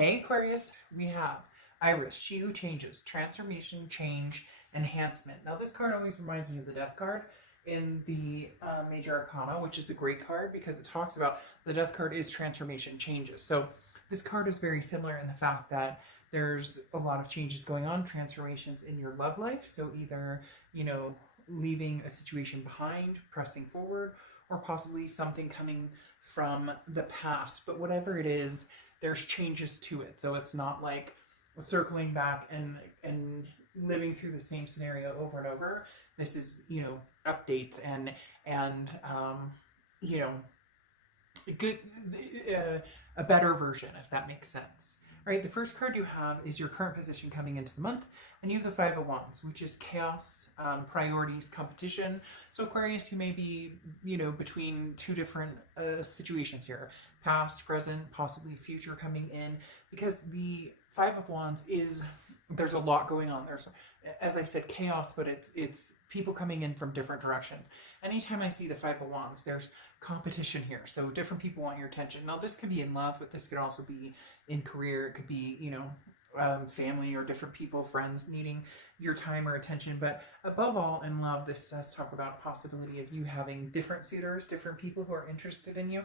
Hey Aquarius, we have Iris, she who changes, transformation, change, enhancement. Now this card always reminds me of the Death card in the Major Arcana, which is a great card because it talks about the Death card is transformation, changes. So this card is very similar in the fact that there's a lot of changes going on, transformations in your love life. So either, leaving a situation behind, pressing forward, or possibly something coming from the past. But whatever it is, there's changes to it. So it's not like circling back and living through the same scenario over and over. This is, updates and you know, good a better version, if that makes sense. All right, the first card you have is your current position coming into the month, and you have the Five of Wands, which is chaos, priorities, competition. So Aquarius, you may be, between two different situations here: past, present, possibly future coming in, because the Five of Wands is, there's a lot going on. There's, as I said, chaos, but it's people coming in from different directions. Anytime I see the Five of Wands, there's competition here. So different people want your attention. Now this could be in love, but this could also be in career. It could be, family or different people, friends needing your time or attention. But above all, in love, this does talk about a possibility of you having different suitors, different people who are interested in you.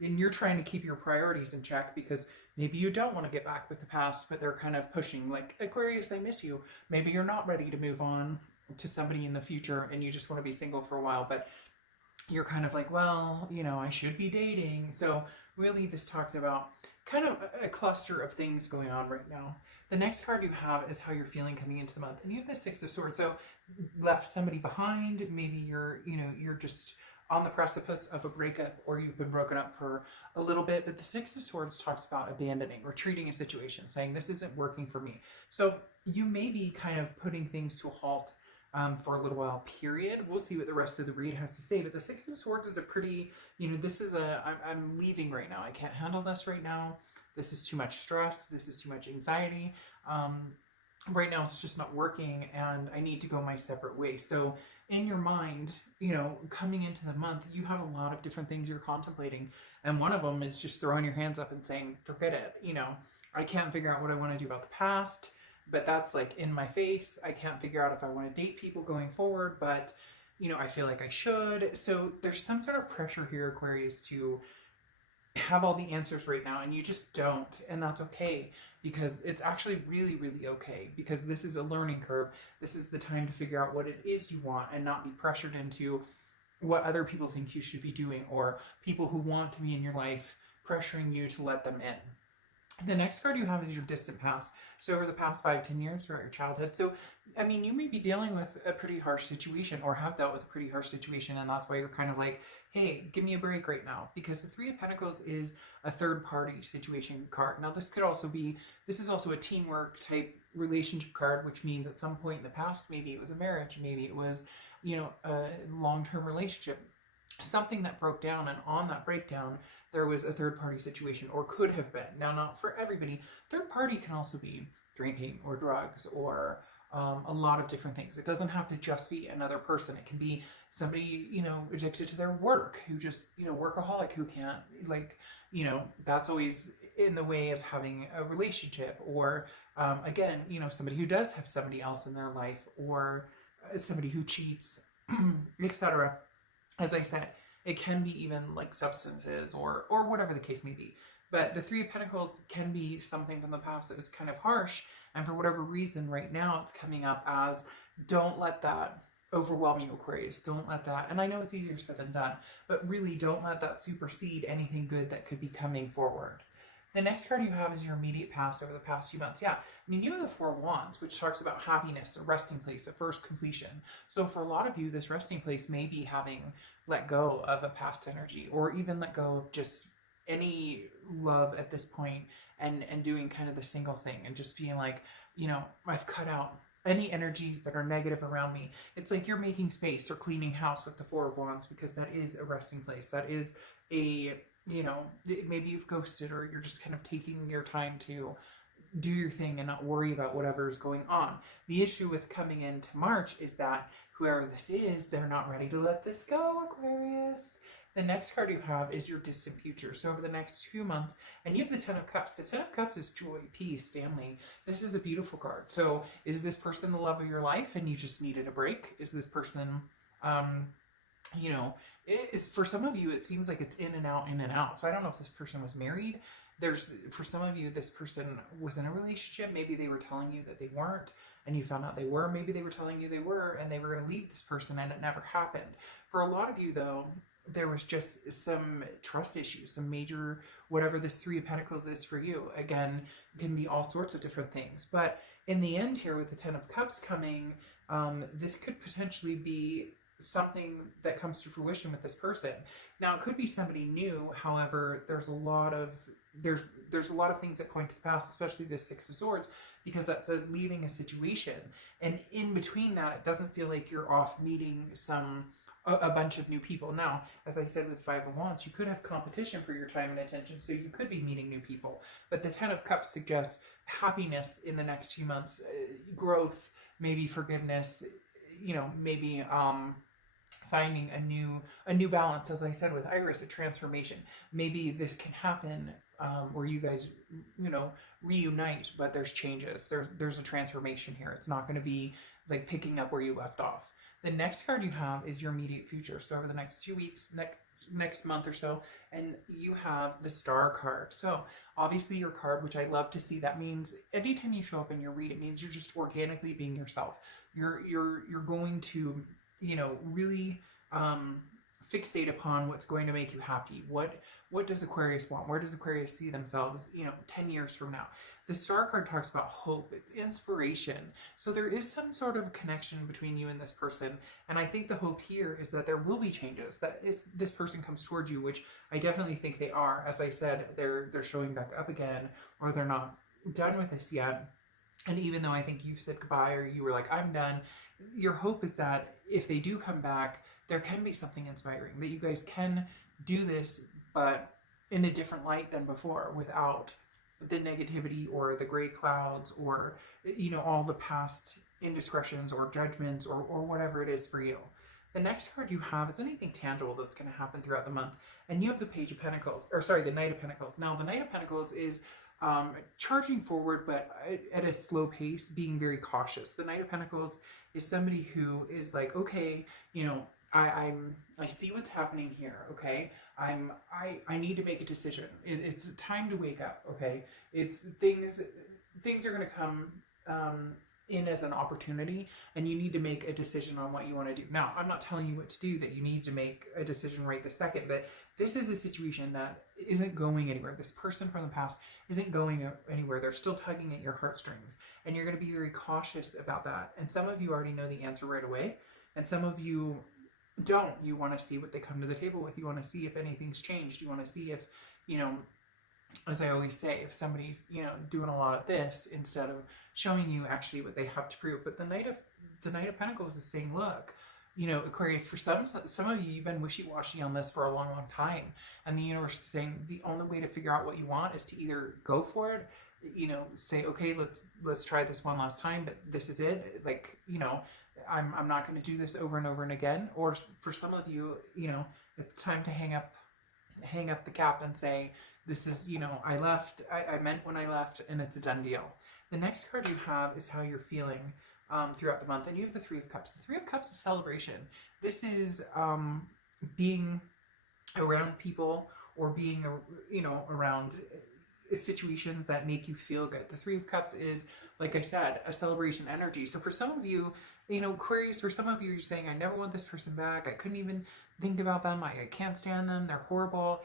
And you're trying to keep your priorities in check because maybe you don't want to get back with the past, but they're kind of pushing, like, Aquarius, I miss you. Maybe you're not ready to move on to somebody in the future and you just want to be single for a while, but you're kind of like, well, I should be dating. So really this talks about kind of a cluster of things going on right now. The next card you have is how you're feeling coming into the month, and you have the Six of Swords. So left somebody behind, maybe you're just on the precipice of a breakup, or you've been broken up for a little bit. But the Six of Swords talks about abandoning, retreating a situation, saying this isn't working for me. So you may be kind of putting things to a halt for a little while, period. We'll see what the rest of the read has to say. But the Six of Swords is a pretty, this is I'm leaving right now. I can't handle this right now. This is too much stress. This is too much anxiety. Right now it's just not working and I need to go my separate way. So in your mind, coming into the month, you have a lot of different things you're contemplating. And one of them is just throwing your hands up and saying, forget it. I can't figure out what I want to do about the past, but that's like in my face. I can't figure out if I want to date people going forward, but I feel like I should. So there's some sort of pressure here, Aquarius, to have all the answers right now, and you just don't, and that's okay, because it's actually really, really okay, because this is a learning curve. This is the time to figure out what it is you want and not be pressured into what other people think you should be doing, or people who want to be in your life pressuring you to let them in. The next card you have is your distant past. So over the past 5-10 years throughout your childhood. So, you may be dealing with a pretty harsh situation, or have dealt with a pretty harsh situation, and that's why you're kind of like, hey, give me a break right now. Because the Three of Pentacles is a third party situation card. Now this is also a teamwork type relationship card, which means at some point in the past, maybe it was a marriage, maybe it was, a long-term relationship, something that broke down, and on that breakdown there was a third party situation, or could have been. Now, not for everybody. Third party can also be drinking or drugs or a lot of different things. It doesn't have to just be another person. It can be somebody, addicted to their work, who just, workaholic, who can't, that's always in the way of having a relationship. Or again, somebody who does have somebody else in their life, or somebody who cheats, etc. As I said, it can be even like substances or whatever the case may be. But the Three of Pentacles can be something from the past that was kind of harsh, and for whatever reason right now it's coming up as, don't let that overwhelm you, Aquarius. Don't let that, and I know it's easier said than done, but really don't let that supersede anything good that could be coming forward. The next card you have is your immediate past over the past few months. Yeah, you have the Four of Wands, which talks about happiness, a resting place, a first completion. So for a lot of you, this resting place may be having let go of a past energy, or even let go of just any love at this point, and doing kind of the single thing, and just being like, I've cut out any energies that are negative around me. It's like you're making space or cleaning house with the Four of Wands, because that is a resting place. That is a, maybe you've ghosted, or you're just kind of taking your time to do your thing and not worry about whatever's going on. The issue with coming into March is that whoever this is, they're not ready to let this go, Aquarius. The next card you have is your distant future. So over the next few months, and you have the Ten of Cups. The Ten of Cups is joy, peace, family. This is a beautiful card. So is this person the love of your life and you just needed a break? Is this person, um, you know, it's for some of you, it seems like it's in and out, in and out. So I don't know if this person was married. For some of you, this person was in a relationship. Maybe they were telling you that they weren't, and you found out they were. Maybe they were telling you they were, and they were going to leave this person, and it never happened. For a lot of you, though, there was just some trust issues, some major, whatever this Three of Pentacles is for you. Again, can be all sorts of different things. But in the end here, with the Ten of Cups coming, this could potentially be something that comes to fruition with this person. Now, it could be somebody new. However, there's a lot of things that point to the past, especially the Six of Swords, because that says leaving a situation. And in between that, it doesn't feel like you're off meeting a bunch of new people. Now, as I said with Five of Wands, you could have competition for your time and attention, so you could be meeting new people. But the Ten of Cups suggests happiness in the next few months, growth, maybe forgiveness, maybe finding a new balance. As I said with Iris, a transformation. Maybe this can happen where you guys, reunite, but there's changes. There's a transformation here. It's not going to be like picking up where you left off. The next card you have is your immediate future. So over the next few weeks, next month or so, and you have the Star card. So obviously your card, which I love to see, that means anytime you show up in your read, it means you're just organically being yourself. You're going to, really fixate upon what's going to make you happy. What does Aquarius want? Where does Aquarius see themselves, 10 years from now? The Star card talks about hope. It's inspiration. So there is some sort of connection between you and this person. And I think the hope here is that there will be changes, that if this person comes towards you, which I definitely think they are, as I said, they're showing back up again, or they're not done with this yet. And even though I think you've said goodbye, or you were like, I'm done, your hope is that if they do come back, there can be something inspiring, that you guys can do this, but in a different light than before, without the negativity or the gray clouds or, all the past indiscretions or judgments or whatever it is for you. The next card you have is anything tangible that's going to happen throughout the month. And you have the Page of Pentacles, the Knight of Pentacles. Now, the Knight of Pentacles is charging forward, but at a slow pace, being very cautious. The Knight of Pentacles is somebody who is like, okay, I see what's happening here. Okay, I need to make a decision. It's time to wake up. Okay, it's things are going to come in as an opportunity, and you need to make a decision on what you want to do. Now, I'm not telling you what to do, that you need to make a decision right this second, but this is a situation that isn't going anywhere. This person from the past isn't going anywhere. They're still tugging at your heartstrings, and you're going to be very cautious about that. And some of you already know the answer right away, and some of you don't. You want to see what they come to the table with. You want to see if anything's changed. You want to see if, as I always say, if somebody's, doing a lot of this instead of showing you actually what they have to prove. But the Knight of Pentacles is saying, look, Aquarius, for some of you, you've been wishy-washy on this for a long, long time. And the universe is saying the only way to figure out what you want is to either go for it, say, okay, let's try this one last time, but this is it. Like, I'm not going to do this over and over and again. Or for some of you, it's time to hang up the cap and say, this is, I left, I meant when I left, and it's a done deal. The next card you have is how you're feeling throughout the month, and you have the Three of Cups. The Three of Cups is celebration. This is being around people, or being, around situations that make you feel good. The Three of Cups is, like I said, a celebration energy. So for some of you, Aquarius, for some of you, you're saying, I never want this person back. I couldn't even think about them. I can't stand them. They're horrible.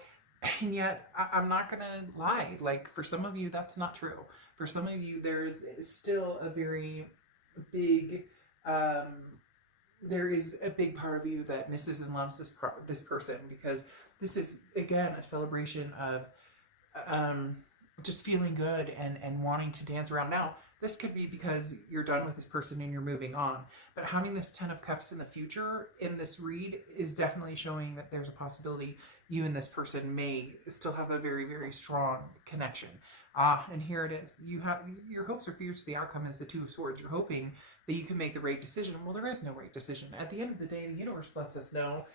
And yet, I'm not going to lie. Like, for some of you, that's not true. For some of you, there's still a very big, there is a big part of you that misses and loves this person, because this is, again, a celebration of just feeling good and wanting to dance around. Now, this could be because you're done with this person and you're moving on. But having this Ten of Cups in the future in this read is definitely showing that there's a possibility you and this person may still have a very, very strong connection. And here it is. You have your hopes or fears for the outcome is the Two of Swords. You're hoping that you can make the right decision. Well, there is no right decision. At the end of the day, the universe lets us know,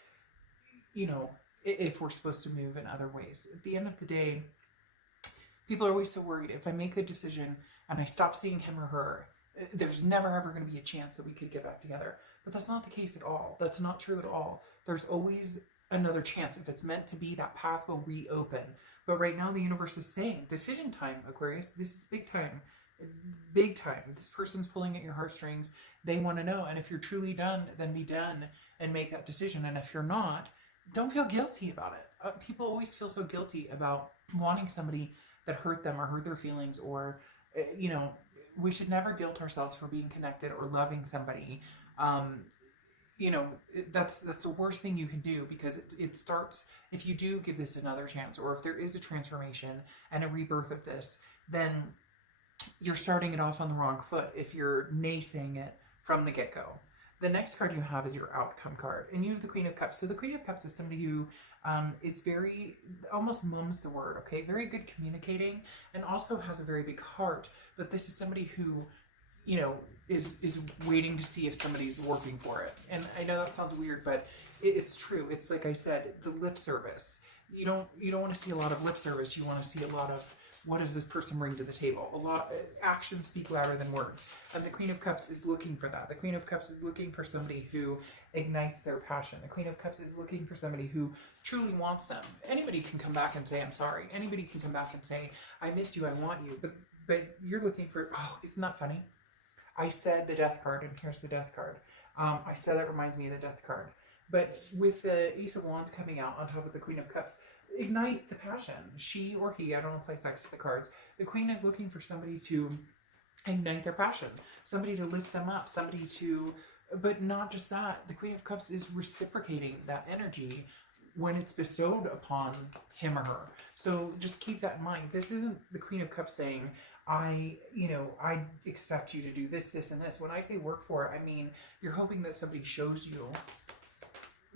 if we're supposed to move in other ways. At the end of the day, people are always so worried. If I make the decision and I stop seeing him or her, there's never ever going to be a chance that we could get back together. But that's not the case at all. That's not true at all. There's always another chance. If it's meant to be, that path will reopen. But right now, the universe is saying, decision time, Aquarius. This is big time. Big time. This person's pulling at your heartstrings. They want to know. And if you're truly done, then be done and make that decision. And if you're not, don't feel guilty about it. People always feel so guilty about wanting somebody that hurt them or hurt their feelings, or, you know, we should never guilt ourselves for being connected or loving somebody. You know, that's the worst thing you can do, because it starts, if you do give this another chance, or if there is a transformation and a rebirth of this, then you're starting it off on the wrong foot if you're naysaying it from the get-go. The next card you have is your outcome card, and you have the Queen of Cups. So the Queen of Cups is somebody who is very, almost mum's the word, okay? Very good communicating, and also has a very big heart. But this is somebody who, you know, is waiting to see if somebody's working for it. And I know that sounds weird, but it's true. It's like I said, the lip service. You don't want to see a lot of lip service. You want to see a lot of, what does this person bring to the table? A lot, actions speak louder than words. And the Queen of Cups is looking for that. The Queen of Cups is looking for somebody who ignites their passion. The Queen of Cups is looking for somebody who truly wants them. Anybody can come back and say, I'm sorry. Anybody can come back and say, I miss you, I want you. But you're looking for, oh, isn't that funny? I said the Death card, and here's the Death card. I said that reminds me of the Death card. But with the Ace of Wands coming out on top of the Queen of Cups, ignite the passion. She or he, I don't apply sex to the cards. The Queen is looking for somebody to ignite their passion, somebody to lift them up, somebody to, but not just that. The Queen of Cups is reciprocating that energy when it's bestowed upon him or her. So just keep that in mind. This isn't the Queen of Cups saying, I expect you to do this, this, and this. When I say work for it, I mean, you're hoping that somebody shows you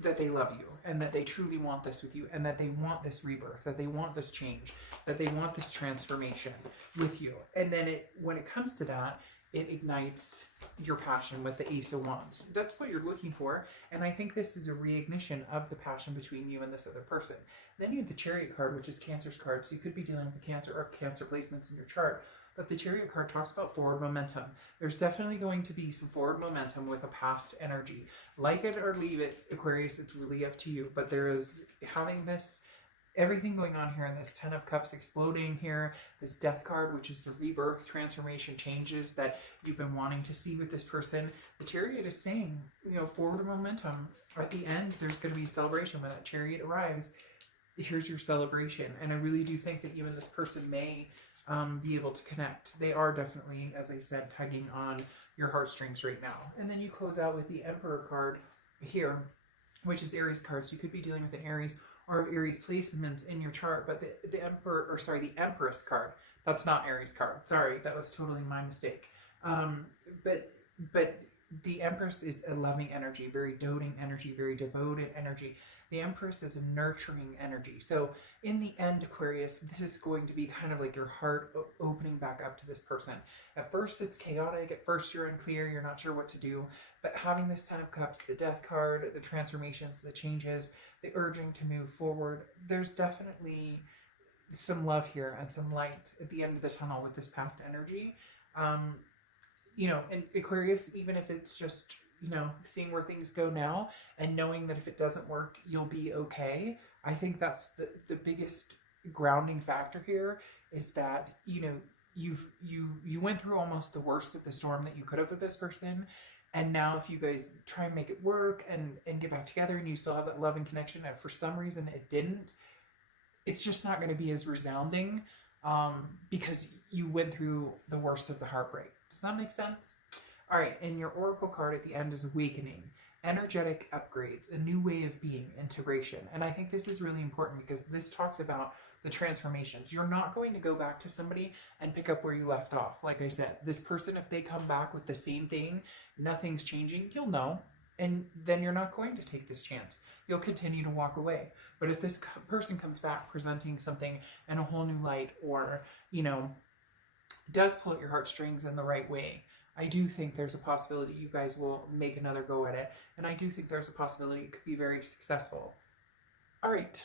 that they love you, and that they truly want this with you, and that they want this rebirth, that they want this change, that they want this transformation with you. And then when it comes to that, it ignites your passion with the Ace of Wands. That's what you're looking for. And I think this is a reignition of the passion between you and this other person. Then you have the Chariot card, which is Cancer's card. So you could be dealing with Cancer or Cancer placements in your chart. But the Chariot card talks about forward momentum. There's definitely going to be some forward momentum with a past energy. Like it or leave it, Aquarius, it's really up to you. But there is having this, everything going on here in this Ten of Cups exploding here, this Death card, which is the rebirth, transformation, changes that you've been wanting to see with this person. The Chariot is saying, you know, forward momentum. At the end, there's going to be celebration when that Chariot arrives. Here's your celebration. And I really do think that you and this person may be able to connect. They are definitely, as I said, tugging on your heartstrings right now. And then you close out with the Emperor card here, which is Aries cards. You could be dealing with an Aries or Aries placements in your chart, but the Empress card, that's not Aries card. Sorry, that was totally my mistake. But the Empress is a loving energy, very doting energy, very devoted energy. The Empress is a nurturing energy. So in the end, Aquarius, this is going to be kind of like your heart opening back up to this person. At first, it's chaotic. At first, you're unclear. You're not sure what to do. But having this Ten of Cups, the Death card, the transformations, the changes, the urging to move forward, there's definitely some love here and some light at the end of the tunnel with this past energy. You know, and Aquarius, even if it's just, you know, seeing where things go now and knowing that if it doesn't work, you'll be okay. I think that's the biggest grounding factor here, is that, you know, you went through almost the worst of the storm that you could have with this person. And now if you guys try and make it work and get back together and you still have that love and connection, and for some reason it didn't, it's just not going to be as resounding because you went through the worst of the heartbreak. Does that make sense? All right, and your Oracle card at the end is Awakening, energetic upgrades, a new way of being, integration. And I think this is really important because this talks about the transformations. You're not going to go back to somebody and pick up where you left off. Like I said, this person, if they come back with the same thing, nothing's changing, you'll know. And then you're not going to take this chance. You'll continue to walk away. But if this person comes back presenting something in a whole new light, or, you know, does pull at your heartstrings in the right way, I do think there's a possibility you guys will make another go at it. And I do think there's a possibility it could be very successful. All right.